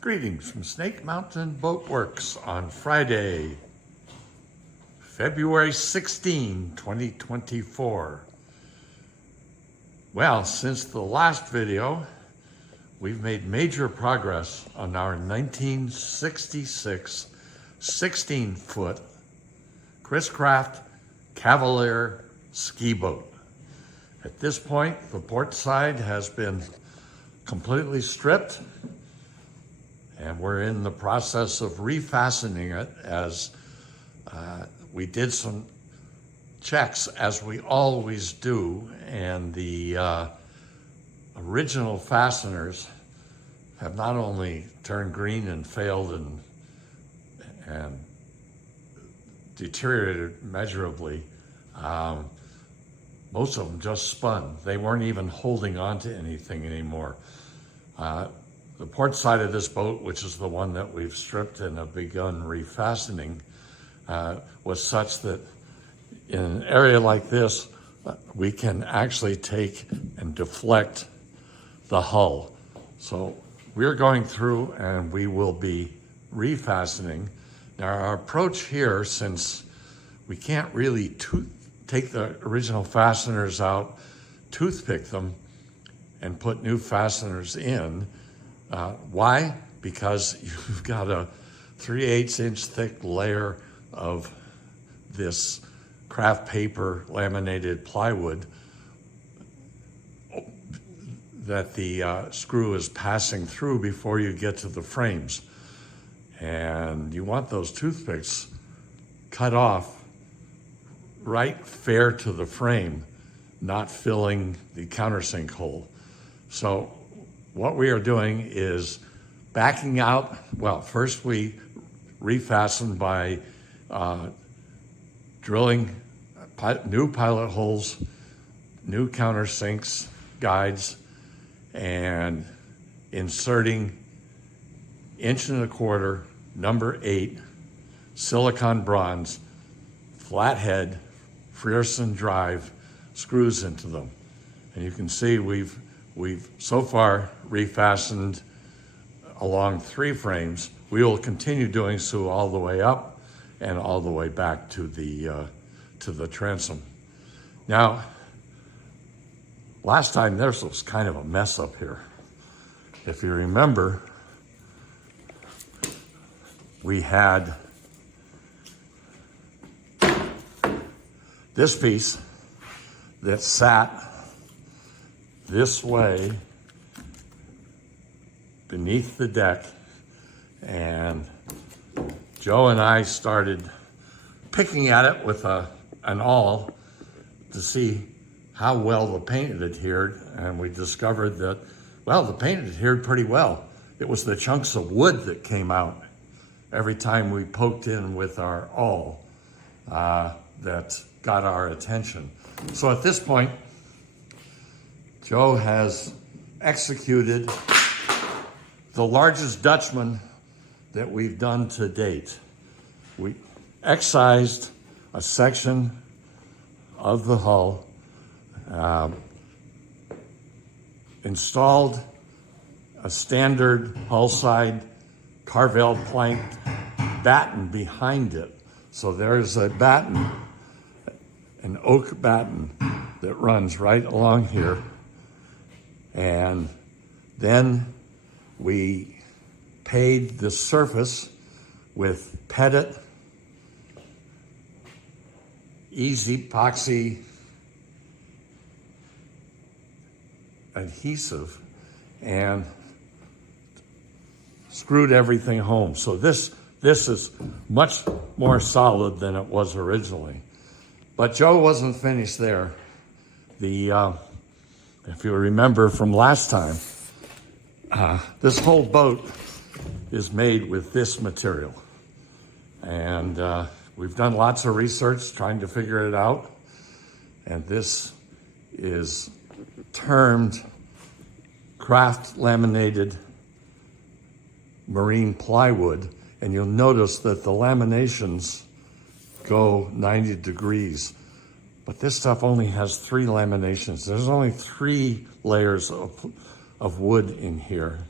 Greetings from Snake Mountain Boat Works on Friday, February 16, 2024. Well, since the last video, we've made major progress on our 1966 16-foot Chris Craft Cavalier Ski Boat. At this point, the port side has been completely stripped, and we're in the process of refastening it as we did some checks, as we always do, and the original fasteners have not only turned green and failed and deteriorated measurably, most of them just spun. They weren't even holding on to anything anymore. The port side of this boat, which is the one that we've stripped and have begun refastening, was such that in an area like this, we can actually take and deflect the hull. So we're going through and we will be refastening. Now our approach here, since we can't really take the original fasteners out, toothpick them, and put new fasteners in. Why? Because you've got a 3/8 inch thick layer of this craft paper laminated plywood that the screw is passing through before you get to the frames. And you want those toothpicks cut off right fair to the frame, not filling the countersink hole. So what we are doing is backing out. Well, first we refasten by drilling new pilot holes, new countersinks, guides, and inserting 1.25 inch, number 8, silicon bronze, flathead, Frierson drive screws into them. And you can see we've so far refastened along 3 frames. We will continue doing so all the way up and all the way back to the transom. Now, last time this was kind of a mess up here. If you remember, we had this piece that sat this way beneath the deck, and Joe and I started picking at it with an awl to see how well the paint had adhered, and we discovered that, well, the paint adhered pretty well. It was the chunks of wood that came out every time we poked in with our awl that got our attention. So at this point, Joe has executed the largest Dutchman that we've done to date. We excised a section of the hull, installed a standard hull side Carvel plank batten behind it. So there's a batten, an oak batten that runs right along here. And then we paid the surface with Pettit easy epoxy adhesive and screwed everything home. So this is much more solid than it was originally. But Joe wasn't finished there. If you remember from last time, this whole boat is made with this material. And we've done lots of research trying to figure it out. And this is termed craft laminated marine plywood. And you'll notice that the laminations go 90 degrees. But this stuff only has 3 laminations. There's only 3 layers of wood in here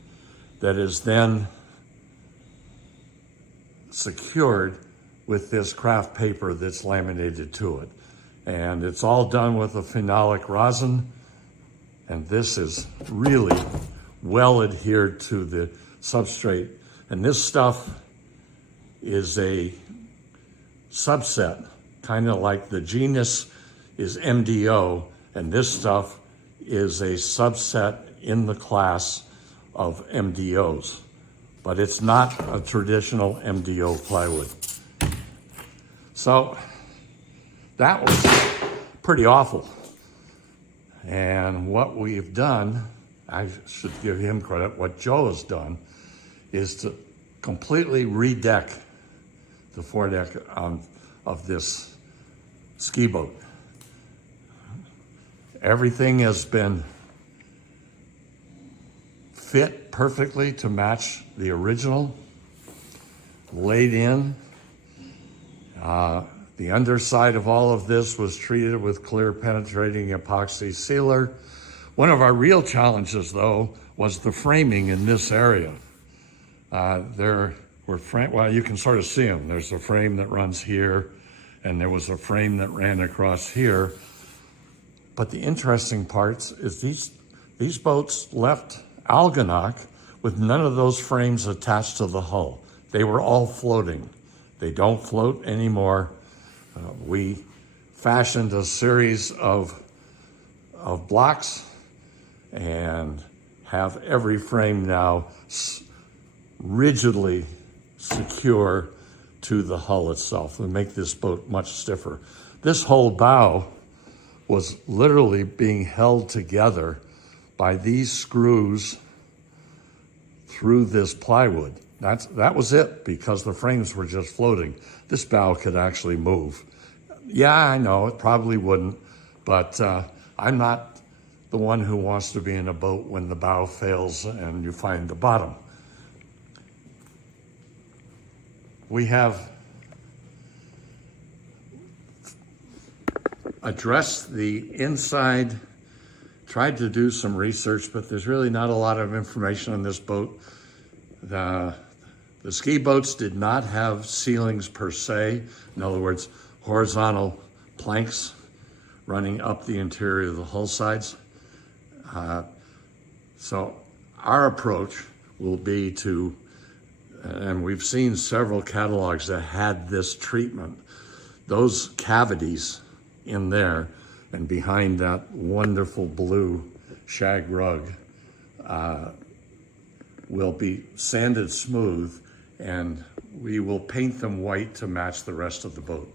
that is then secured with this craft paper that's laminated to it. And it's all done with a phenolic rosin. And this is really well adhered to the substrate. And this stuff is a subset, kind of like the genus is MDO, and this stuff is a subset in the class of MDOs. But it's not a traditional MDO plywood. So that was pretty awful. And what we've done, I should give him credit, what Joe has done is to completely redeck the foredeck of this ski boat. Everything has been fit perfectly to match the original, laid in. The underside of all of this was treated with clear penetrating epoxy sealer. One of our real challenges, though, was the framing in this area. There were well, you can sort of see them. There's a frame that runs here, and there was a frame that ran across here. But the interesting part is these boats left Algonac with none of those frames attached to the hull. They were all floating. They don't float anymore. We fashioned a series of blocks and have every frame now rigidly secure to the hull itself and make this boat much stiffer. This whole bow was literally being held together by these screws through this plywood. That was it, because the frames were just floating. This bow could actually move. Yeah, I know, it probably wouldn't, but I'm not the one who wants to be in a boat when the bow fails and you find the bottom. We have addressed the inside, tried to do some research, but there's really not a lot of information on this boat. The ski boats did not have ceilings per se. In other words, horizontal planks running up the interior of the hull sides. So our approach will be to, and we've seen several catalogs that had this treatment, those cavities in there and behind that wonderful blue shag rug will be sanded smooth, and we will paint them white to match the rest of the boat.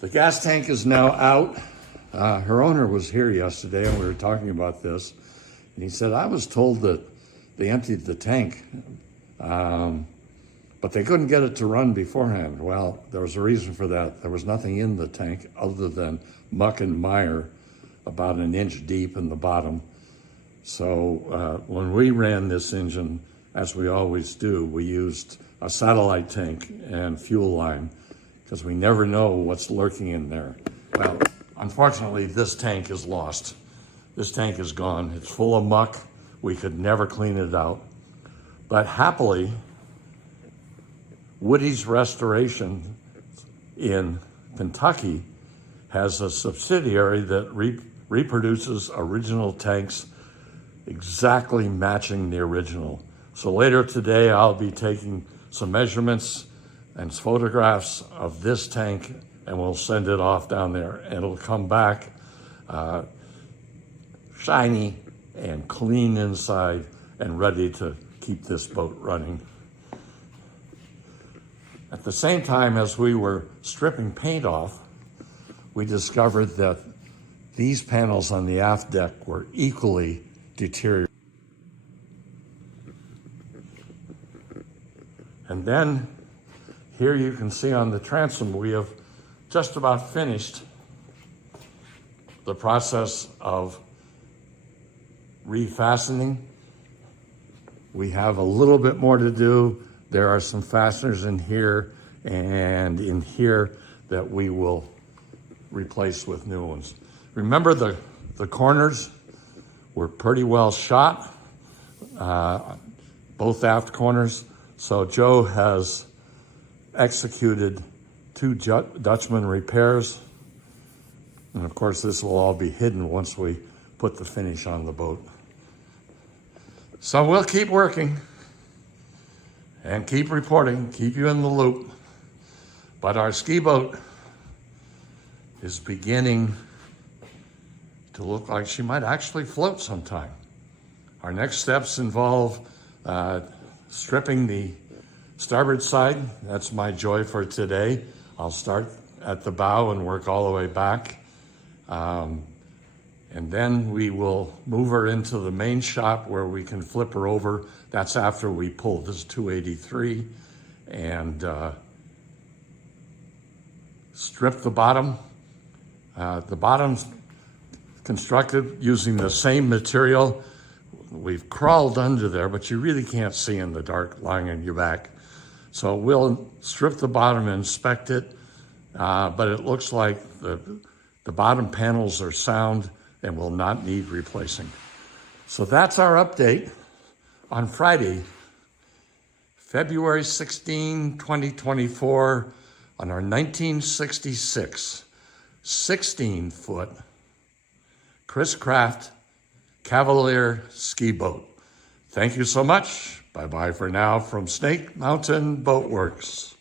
The gas tank is now out. Her owner was here yesterday and we were talking about this, and he said, I was told that they emptied the tank, but they couldn't get it to run beforehand. Well, there was a reason for that. There was nothing in the tank other than muck and mire about an inch deep in the bottom. So when we ran this engine, as we always do, we used a satellite tank and fuel line, because we never know what's lurking in there. Well, unfortunately, this tank is lost. This tank is gone. It's full of muck. We could never clean it out. But happily, Woody's Restoration in Kentucky has a subsidiary that reproduces original tanks exactly matching the original. So later today, I'll be taking some measurements and photographs of this tank, and we'll send it off down there. And it'll come back shiny and clean inside and ready to keep this boat running. At the same time as we were stripping paint off, we discovered that these panels on the aft deck were equally deteriorated. And then here you can see on the transom, we have just about finished the process of refastening. We have a little bit more to do. There are some fasteners in here and in here that we will replace with new ones. Remember, the corners were pretty well shot. both aft corners. So Joe has executed 2 Dutchman repairs. And of course, this will all be hidden once we put the finish on the boat. So we'll keep working and keep reporting, keep you in the loop. But our ski boat is beginning to look like she might actually float sometime. Our next steps involve stripping the starboard side. That's my joy for today. I'll start at the bow and work all the way back. And then we will move her into the main shop where we can flip her over. That's after we pull this 283 and strip the bottom. The bottom's constructed using the same material. We've crawled under there, but you really can't see in the dark lying on your back. So we'll strip the bottom and inspect it, but it looks like the bottom panels are sound and will not need replacing. So that's our update on Friday, February 16, 2024, on our 1966 16-foot Chris Craft Cavalier Ski Boat. Thank you so much. Bye-bye for now from Snake Mountain Boat Works.